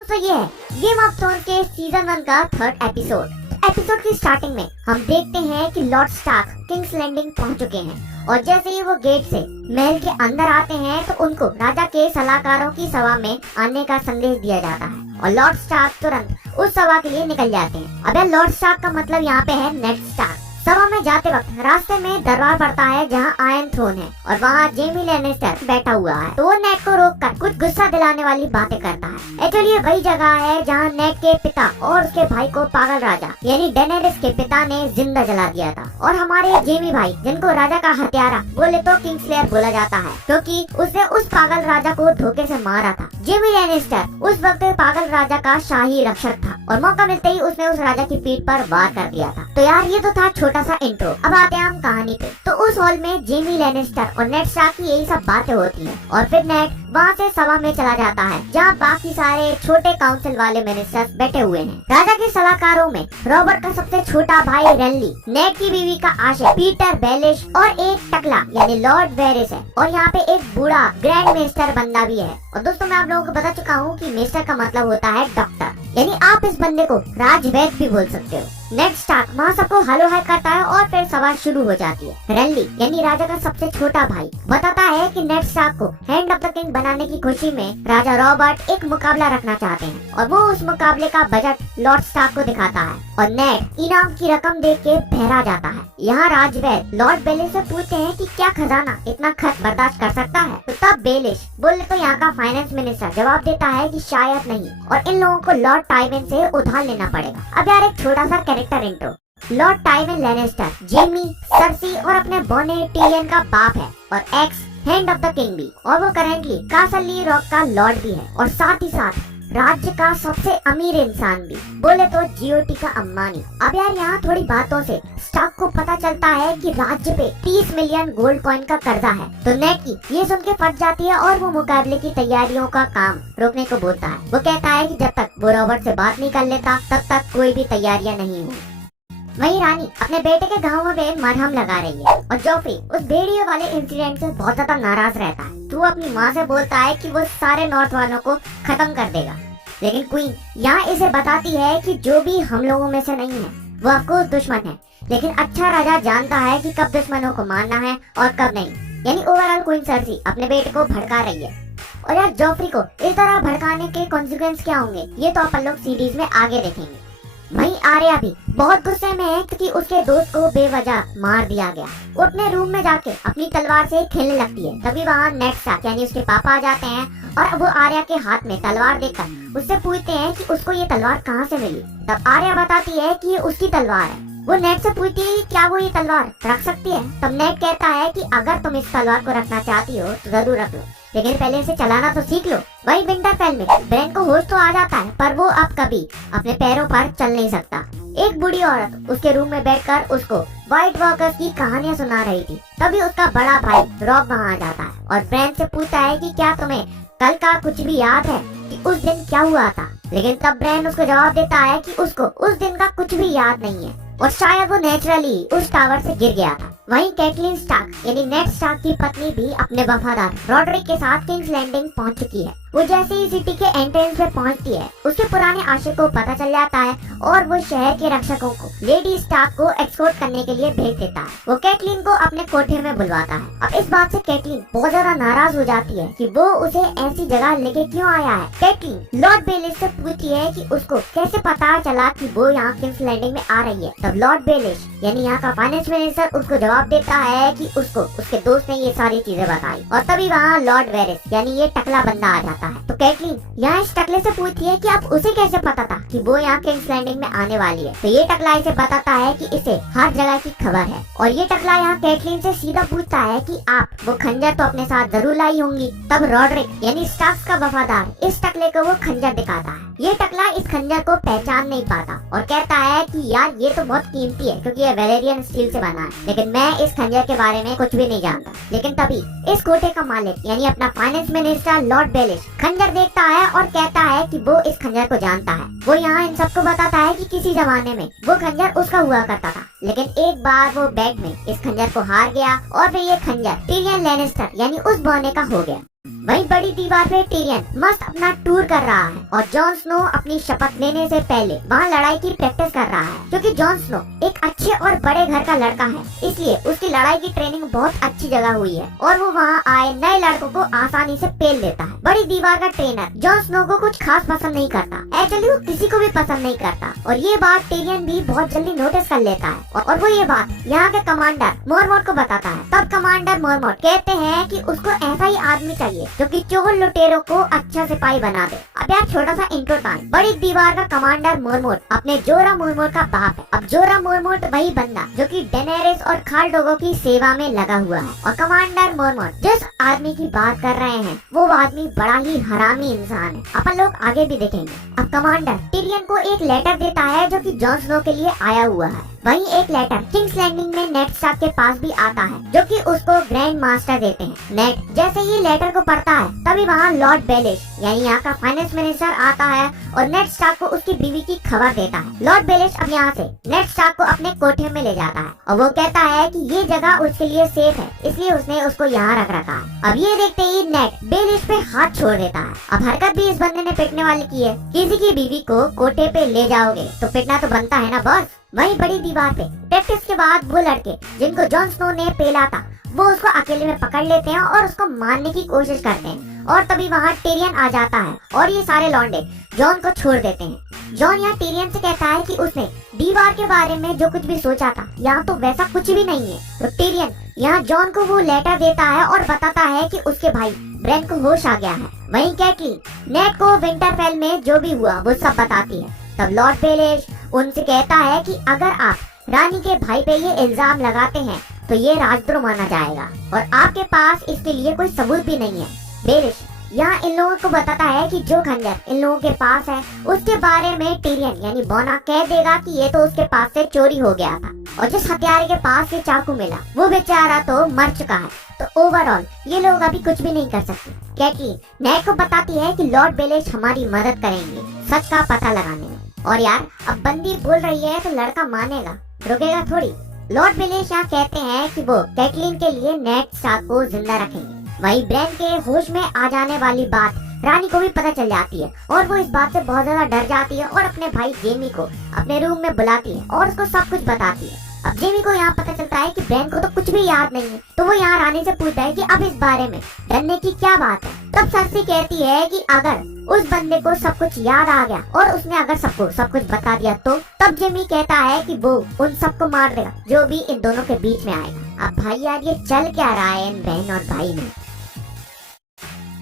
तो ये है गेम ऑफ थ्रोन्स के सीजन 1 का 3rd एपिसोड। एपिसोड की स्टार्टिंग में हम देखते हैं कि लॉर्ड स्टार्क किंग्स लैंडिंग पहुंच चुके हैं और जैसे ही वो गेट से महल के अंदर आते हैं तो उनको राजा के सलाहकारों की सभा में आने का संदेश दिया जाता है और लॉर्ड स्टार्क तुरंत उस सभा के लिए निकल जाते हैं। अब लॉर्ड स्टार्क का मतलब यहाँ पे है नेड स्टार्क। सभा में जाते वक्त रास्ते में दरबार पड़ता है जहाँ आयरन थ्रोन है और वहाँ जेमी लैनिस्टर बैठा हुआ है। तो वो नेड को रोककर कुछ गुस्सा दिलाने वाली बातें करता है। एक्चुअली ये वही जगह है जहाँ नेड के पिता और उसके भाई को पागल राजा यानी डेनेरिस के पिता ने जिंदा जला दिया था और हमारे जेमी भाई जिनको राजा का हत्यारा बोले तो किंगस्लेयर बोला जाता है क्योंकि उसने उस पागल राजा को धोखे से मारा था। जेमी लैनिस्टर उस वक्त पागल राजा का शाही रक्षक था और मौका मिलते ही उसने उस राजा की पीठ पर वार कर दिया था। तो यार ये तो था छोटा सा इंट्रो। अब आते हैं हम कहानी पे। तो उस हॉल में जेमी लैनिस्टर और नेड स्टार्क की यही सब बातें होती हैं और फिर नेड वहाँ से सभा में चला जाता है जहाँ बाकी सारे छोटे काउंसिल वाले मिनिस्टर्स बैठे हुए हैं। राजा के सलाहकारों में रॉबर्ट का सबसे छोटा भाई रेनली, नेड की बीवी का आशिक पीटर बेलिश और एक टकला यानी लॉर्ड वेरिस है और यहाँ पे एक बूढ़ा ग्रैंड मेस्टर बंदा भी है। और दोस्तों मैं आप लोगों को बता चुका हूँ कि मेस्टर का मतलब होता है डॉक्टर, यानी आप इस बंदे को राजवैद्य भी बोल सकते हो। नेड स्टार्क वहाँ सबको हेलो हाय करता है और फिर सभा शुरू हो जाती है। रेनली यानी राजा का सबसे छोटा भाई बताता है कि नेड स्टार्क को हैंड ऑफ द किंग बनाने की खुशी में राजा रॉबर्ट एक मुकाबला रखना चाहते हैं और वो उस मुकाबले का बजट लॉर्ड स्टार्क को दिखाता है और नेड इनाम की रकम देख के बहरा जाता है। यहाँ राजवैद्य लॉर्ड बेलिश से पूछते हैं कि क्या खजाना इतना खर्च बर्दाश्त कर सकता है। तो तब बेलिश बोले तो यहाँ का फाइनेंस मिनिस्टर जवाब देता है कि शायद नहीं और इन लोगों को लॉर्ड टाइविन से उधार लेना पड़ेगा। अब यार एक छोटा सा character intro. Lord Tywin Lannister Jamie, Cersei और अपने बॉने टिरियन का बाप है और x hand of the king भी और वो करेंटली कासल रॉक का लॉर्ड भी है और साथ ही साथ राज्य का सबसे अमीर इंसान भी बोले तो जीओटी का अंबानी। अब यार यहाँ थोड़ी बातों से स्टार्क को पता चलता है कि राज्य पे 30 मिलियन गोल्ड कॉइन का कर्जा है। तो नेड की ये सुन के फट जाती है और वो मुकाबले की तैयारियों का काम रोकने को बोलता है। वो कहता है कि जब तक वो रॉबर्ट से बात नहीं कर लेता तब तक कोई भी तैयारियां नहीं हुई। वहीं रानी अपने बेटे के गाँव में मरहम लगा रही है और जोफ्री उस भेड़ियों वाले इंसिडेंट से बहुत ज्यादा नाराज रहता है। तो वो अपनी माँ से बोलता है कि वो सारे नॉर्थ वालों को खत्म कर देगा, लेकिन क्वीन यहाँ इसे बताती है कि जो भी हम लोगों में से नहीं है वो आपको दुश्मन है, लेकिन अच्छा राजा जानता है कि कब दुश्मनों को मारना है और कब नहीं। यानी ओवरऑल क्वीन सर्सी अपने बेटे को भड़का रही है और यार जोफ्री को इस तरह भड़काने के कॉन्सिक्वेंस क्या होंगे ये तो अपन लोग सीरीज में आगे देखेंगे। वहीं आर्या भी बहुत गुस्से में है क्योंकि उसके दोस्त को बेवजह मार दिया गया। वो अपने रूम में जाके अपनी तलवार से खेलने लगती है। तभी वहाँ नेड स्टार्क यानी उसके पापा आ जाते हैं और वो आर्या के हाथ में तलवार देखकर उससे पूछते हैं कि उसको ये तलवार कहाँ से मिली। तब आर्या बताती है कि ये उसकी तलवार है। वो नेड से पूछती है क्या वो ये तलवार रख सकती है। तब नेड कहता है कि अगर तुम इस तलवार को रखना चाहती हो तो जरूर रख लो, लेकिन पहले इसे चलाना तो सीख लो। वही विंटरफेल में ब्रेन को होश तो आ जाता है पर वो अब कभी अपने पैरों पर चल नहीं सकता। एक बूढ़ी औरत उसके रूम में बैठकर उसको व्हाइट वॉकर्स की कहानियां सुना रही थी। तभी उसका बड़ा भाई रॉब वहाँ आ जाता है और ब्रेन से पूछता है कि क्या तुम्हें कल का कुछ भी याद है कि उस दिन क्या हुआ था। लेकिन तब ब्रेन उसको जवाब देता है कि उसको उस दिन का कुछ भी याद नहीं है और शायद वो नेचुरली उस टावर से गिर गया था। वहीं कैटलिन स्टार्क यानी नेड स्टार्क की पत्नी भी अपने वफादार रॉड्रिक के साथ किंग्स लैंडिंग पहुंच चुकी है। वो जैसे ही सिटी के एंट्रेंस पे पहुंचती है उसके पुराने आशिक को पता चल जाता है और वो शहर के रक्षकों को लेडी स्टार्क को एस्कॉर्ट करने के लिए भेज देता है। वो कैटलिन को अपने कोठे में बुलवाता है। अब इस बात से कैटलिन बहुत ज्यादा नाराज हो जाती है कि वो उसे ऐसी जगह लेके क्यों आया है। कैटलिन लॉर्ड बेलिश से पूछती है कि उसको कैसे पता चला कि वो यहाँ किंग्स लैंडिंग में आ रही है। तब लॉर्ड बेलिश यानी यहाँ का फाइनेंस मिनिस्टर उसको जवाब देता है कि उसको उसके दोस्त ने ये सारी चीजें बताई और तभी वहाँ लॉर्ड वेरिस यानी ये टकला बंदा आ जाता है। तो कैटलिन यहाँ इस टकले से पूछती है कि अब उसे कैसे पता था कि वो यहाँ किंग्स लैंडिंग में आने वाली है। तो ये टकला इसे बताता है कि इसे हर जगह की खबर है और ये टकला यहाँ कैटलिन से सीधा पूछता है कि आप वो खंजर तो अपने साथ जरूर लाई होंगी। तब रॉड्रिक यानी स्टार्क का वफादार इस टकले को वो खंजर दिखाता है। ये टकला इस खंजर को पहचान नहीं पाता और कहता है कि यार ये तो बहुत कीमती है क्योंकि ये वेलेरियन स्टील से बना है, लेकिन मैं इस खंजर के बारे में कुछ भी नहीं जानता। लेकिन तभी इस कोटे का मालिक यानी अपना फाइनेंस मिनिस्टर लॉर्ड बेलिश खंजर देखता है और कहता है कि वो इस खंजर को जानता है। वो यहाँ इन सबको बताता है कि किसी जमाने में वो खंजर उसका हुआ करता था, लेकिन एक बार वो बैट में इस खंजर को हार गया और फिर ये खंजर टिरियन लैनिस्टर यानी उस बौने का हो गया। वहीं बड़ी दीवार पे टिरियन मस्त अपना टूर कर रहा है और जॉन स्नो अपनी शपथ लेने से पहले वहाँ लड़ाई की प्रैक्टिस कर रहा है, क्योंकि जॉन स्नो एक अच्छे और बड़े घर का लड़का है, इसलिए उसकी लड़ाई की ट्रेनिंग बहुत अच्छी जगह हुई है और वो वहाँ आए नए लड़कों को आसानी से पेल देता है। बड़ी दीवार का ट्रेनर जॉन स्नो को कुछ खास पसंद नहीं करता, एक्चुअली वो किसी को भी पसंद नहीं करता और ये बात टिरियन भी बहुत जल्दी नोटिस कर लेता है और वो ये बात यहाँ के कमांडर मोरमोट को बताता है। तब कमांडर मोरमोट कहते हैं कि उसको ऐसा ही आदमी चाहिए जो कि चोर लुटेरों को अच्छा सिपाही बना दे। अब यार छोटा सा इंट्रो टाइम। बड़ी दीवार का कमांडर मोरमोट अपने जोरा मोरमोट का बाप है। अब जोरा मोरमोट वही बंदा जो कि डेनेरिस और खाल ड्रोगो की सेवा में लगा हुआ है और कमांडर मोरमोट जिस आदमी की बात कर रहे हैं वो आदमी बड़ा ही हरामी इंसान है। अपन लोग आगे भी देखेंगे। अब कमांडर टिरियन को एक लेटर देता है जो कि जॉन स्नो के लिए आया हुआ है। वहीं एक लेटर किंग्स लैंडिंग में नेड स्टार्क के पास भी आता है जो कि उसको ग्रैंड मास्टर देते हैं। नेड जैसे ही लेटर को पढ़ता है तभी वहाँ लॉर्ड बेलिश यानी यहाँ का फाइनेंस मिनिस्टर आता है और नेड स्टार्क को उसकी बीवी की खबर देता है। लॉर्ड बेलिश अब यहाँ से नेड स्टार्क को अपने कोठे में ले जाता है और वो कहता है कि ये जगह उसके लिए सेफ है, इसलिए उसने उसको यहाँ रख रखा है। अब ये देखते ही नेड बेलिश पे हाथ छोड़ देता है। अब हरकत भी इस बंदे ने पिटने वाली की है, किसी की बीवी को कोठे पे ले जाओगे तो पिटना तो बनता है ना बॉस। वहीं बड़ी दीवार पे प्रैक्टिस के बाद वो लड़के जिनको जॉन स्नो ने पेला था वो उसको अकेले में पकड़ लेते हैं और उसको मारने की कोशिश करते हैं और तभी वहाँ टिरियन आ जाता है और ये सारे लौंडे जॉन को छोड़ देते हैं। जॉन यहाँ टिरियन से कहता है कि उसने दीवार के बारे में जो कुछ भी सोचा था यहाँ तो वैसा कुछ भी नहीं है। तो टिरियन यहाँ जॉन को वो लेटर देता है और बताता है कि उसके भाई ब्रेन को होश आ गया है। वहीं कैटलीन नेड को विंटरफेल में जो भी हुआ वो सब बताती है। तब लॉर्ड बेलिश उनसे कहता है कि अगर आप रानी के भाई पे ये इल्जाम लगाते हैं तो ये राजद्रोह माना जाएगा और आपके पास इसके लिए कोई सबूत भी नहीं है। बेलिश यहाँ इन लोगों को बताता है कि जो खंजर इन लोगों के पास है उसके बारे में टिरियन यानी बोना कह देगा कि ये तो उसके पास से चोरी हो गया था और जिस हत्यारे के पास ये चाकू मिला वो बेचारा तो मर चुका है। तो ओवरऑल ये लोग अभी कुछ भी नहीं कर सकते। कैटलीन नेड को बताती है कि लॉर्ड बेलिश हमारी मदद करेंगे सच का पता लगाने में। और यार अब बंदी बोल रही है तो लड़का मानेगा, रुकेगा थोड़ी। लॉर्ड बेलिश यहाँ कहते हैं कि वो कैटलीन के लिए नेड स्टार्क को जिंदा रखेंगे। वहीं ब्रेन के होश में आ जाने वाली बात रानी को भी पता चल जाती है और वो इस बात से बहुत ज्यादा डर जाती है और अपने भाई जेमी को अपने रूम में बुलाती है और उसको सब कुछ बताती है। अब जेमी को यहाँ पता चलता है कि ब्रेन को तो कुछ भी याद नहीं है, तो वो यहाँ रानी से पूछता है कि अब इस बारे में डरने की क्या बात है। तब सरसी कहती है कि अगर उस बंदे को सब कुछ याद आ गया और उसने अगर सबको सब कुछ बता दिया तो तब जेमी कहता है कि वो उन सबको मार देगा जो भी इन दोनों के बीच में आएगा। अब भाई यार ये चल क्या रहा है इन बहन और भाई में।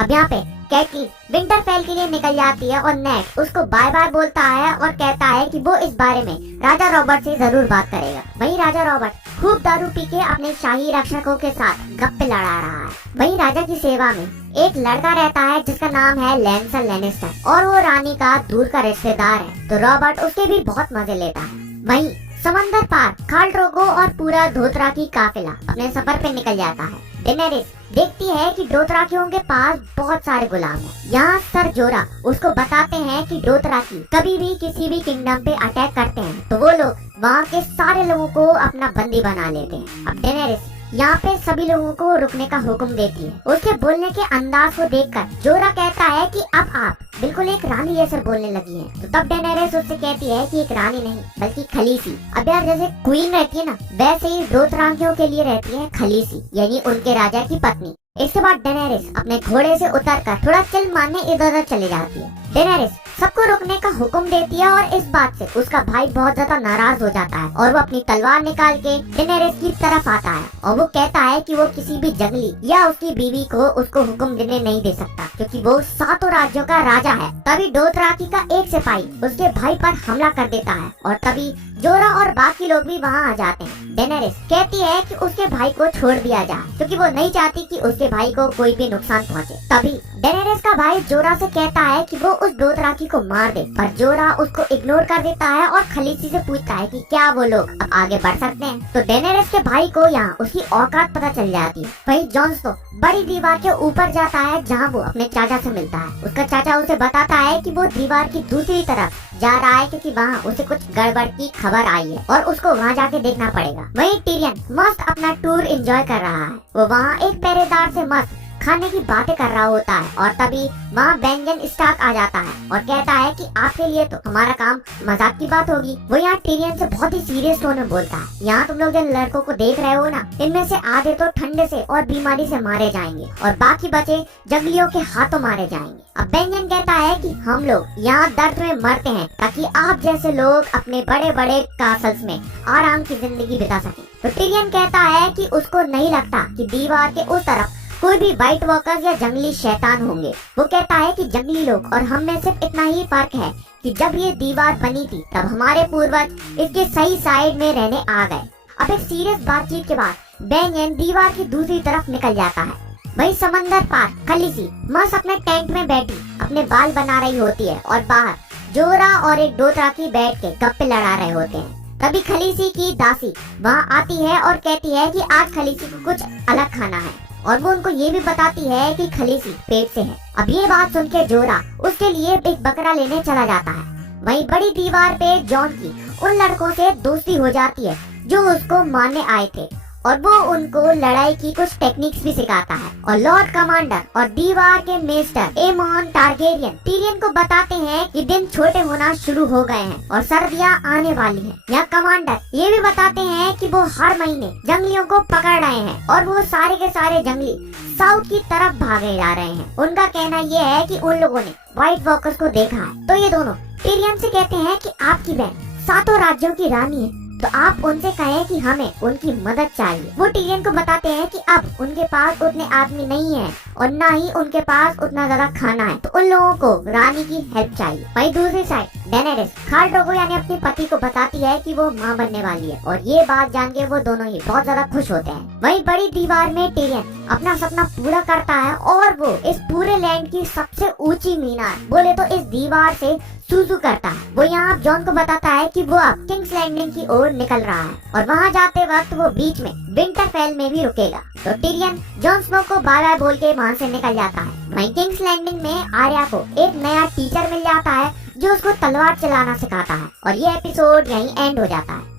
अब यहाँ पे कैटलीन विंटरफेल के लिए निकल जाती है और नेड उसको बाय बाय बोलता है और कहता है कि वो इस बारे में राजा रॉबर्ट से जरूर बात करेगा। वहीं राजा रॉबर्ट खूब दारू पी के अपने शाही रक्षकों के साथ गप्पे लड़ा रहा है। वहीं राजा की सेवा में एक लड़का रहता है जिसका नाम है लैंसल लैनिस्टर और वो रानी का दूर का रिश्तेदार है, तो रॉबर्ट उसके भी बहुत मजे लेता है। वहीं समंदर पार खाल ड्रोगो और पूरा धोतराकी काफिला अपने सफर पे निकल जाता है। डेनेरिस देखती है कि डोथराकियों के पास बहुत सारे गुलाम हैं। यहाँ सर जोरा उसको बताते हैं कि डोथराकी कभी भी किसी भी किंगडम पे अटैक करते हैं तो वो लोग वहाँ के सारे लोगों को अपना बंदी बना लेते हैं। अब डेनेरिस यहाँ पे सभी लोगों को रुकने का हुक्म देती है। उसके बोलने के अंदाज को देखकर जोरा कहता है कि अब आप बिल्कुल एक रानी जैसे बोलने लगी हैं। तो तब डेनेरिस उससे कहती है कि एक रानी नहीं बल्कि खलीसी। अब यार जैसे क्वीन रहती है ना वैसे ही डोथराकियों के लिए रहती है खलीसी यानी उनके राजा की पत्नी। इसके बाद डेनेरिस अपने घोड़े से उतरकर थोड़ा चिल मारने इधर उधर चली जाती है। डेनेरिस सबको रुकने का हुक्म देती है और इस बात से उसका भाई बहुत ज्यादा नाराज हो जाता है और वो अपनी तलवार निकाल के डेनेरिस की तरफ आता है और वो कहता है कि वो किसी भी जंगली या उसकी बीवी को उसको हुक्म देने नहीं दे सकता क्योंकि वो सातों राज्यों का राजा है। तभी डोथराकी का एक सिपाही उसके भाई पर हमला कर देता है और तभी जोरा और बाकी लोग भी वहाँ आ जाते हैं। डेनेरिस कहती है कि उसके भाई को छोड़ दिया जाए क्योंकि वो नहीं चाहती कि उसके भाई को कोई भी नुकसान पहुँचे। तभी डेनेरिस का भाई जोरा से कहता है कि वो उस डोथराकी को मार दे, पर जोरा उसको इग्नोर कर देता है और खलीसी से पूछता है कि क्या वो लोग अब आगे बढ़ सकते हैं। तो डेनेरिस के भाई को यहाँ उसकी औकात पता चल जाती है। वहीं जॉन स्नो बड़ी दीवार के ऊपर जाता है जहाँ वो अपने चाचा से मिलता है। उसका चाचा उसे बताता है कि वो दीवार की दूसरी तरफ जा रहा है क्योंकि वहाँ उसे कुछ गड़बड़ की खबर आई है और उसको वहाँ जाके देखना पड़ेगा। वहीं टिरियन मस्त अपना टूर एंजॉय कर रहा है। वो वहाँ एक पहरेदार से मस्त खाने की बातें कर रहा होता है और तभी वहाँ बेंजन स्टार्क आ जाता है और कहता है कि आपके लिए तो हमारा काम मजाक की बात होगी। वो यहाँ टिरियन से बहुत ही सीरियस टोन में बोलता है, यहाँ तुम लोग जिन लड़कों को देख रहे हो ना, इनमें से आधे तो ठंडे से और बीमारी से मारे जाएंगे और बाकी बचे जंगलियों के हाथों मारे जाएंगे। अब बेंजन कहता है कि हम लोग यहाँ दर्द में मरते हैं ताकि आप जैसे लोग अपने बड़े बड़े कासल्स में आराम की जिंदगी बिता सकें। तो टिरियन कहता है कि उसको नहीं लगता कि दीवार के उस तरफ कोई भी व्हाइट वॉकर्स या जंगली शैतान होंगे। वो कहता है कि जंगली लोग और हम में सिर्फ इतना ही फर्क है कि जब ये दीवार बनी थी तब हमारे पूर्वज इसके सही साइड में रहने आ गए। अब एक सीरियस बातचीत के बाद बेंजन दीवार की दूसरी तरफ निकल जाता है। वही समंदर पार खलीसी मस्त अपने टेंट में बैठी अपने बाल बना रही होती है और बाहर जोरा और एक डोथराकी बैठ के गप्पे लड़ा रहे होते हैं। तभी खलीसी की दासी वहाँ आती है और कहती है कि आज खलीसी को कुछ अलग खाना है और वो उनको ये भी बताती है कि खलीसी पेट से है। अब ये बात सुन के जोरा उसके लिए एक बकरा लेने चला जाता है। वहीं बड़ी दीवार पे जॉन की उन लड़कों से दोस्ती हो जाती है जो उसको मारने आए थे और वो उनको लड़ाई की कुछ टेक्निक्स भी सिखाता है। और लॉर्ड कमांडर और दीवार के मेस्टर एमोन टारगेरियन टिरियन को बताते हैं कि दिन छोटे होना शुरू हो गए हैं और सर्दियाँ आने वाली हैं। यहाँ कमांडर ये भी बताते हैं कि वो हर महीने जंगलियों को पकड़ रहे हैं और वो सारे के सारे जंगली साउथ की तरफ भागे जा रहे हैं। उनका कहना ये है कि उन लोगों ने व्हाइट वॉकर्स को देखा है। तो ये दोनों टिरियन से कहते हैं कि आपकी बहन 7 राज्यों की रानी है तो आप उनसे कहें कि हमें उनकी मदद चाहिए। वो टिरियन को बताते हैं कि अब उनके पास उतने आदमी नहीं है और ना ही उनके पास उतना ज्यादा खाना है, तो उन लोगों को रानी की हेल्प चाहिए। वहीं दूसरी साइड डेनेरिस खाल ड्रोगो यानी अपने पति को बताती है कि वो मां बनने वाली है और ये बात जान के वो दोनों ही बहुत ज्यादा खुश होते हैं। वहीं बड़ी दीवार में टिरियन अपना सपना पूरा करता है और वो इस पूरे लैंड की सबसे ऊंची मीनार बोले तो इस दीवार से सुसु करता है। वो यहाँ जॉन को बताता है कि वो अब किंग्स लैंडिंग की ओर निकल रहा है और वहाँ जाते वक्त वो बीच में विंटरफेल में भी रुकेगा। तो टिरियन जॉन स्नो को बाय बाय बोल के वहाँ से निकल जाता है। वहीं किंग्स लैंडिंग में आर्या को एक नया टीचर मिल जाता है जो उसको तलवार चलाना सिखाता है और ये एपिसोड यहीं एंड हो जाता है।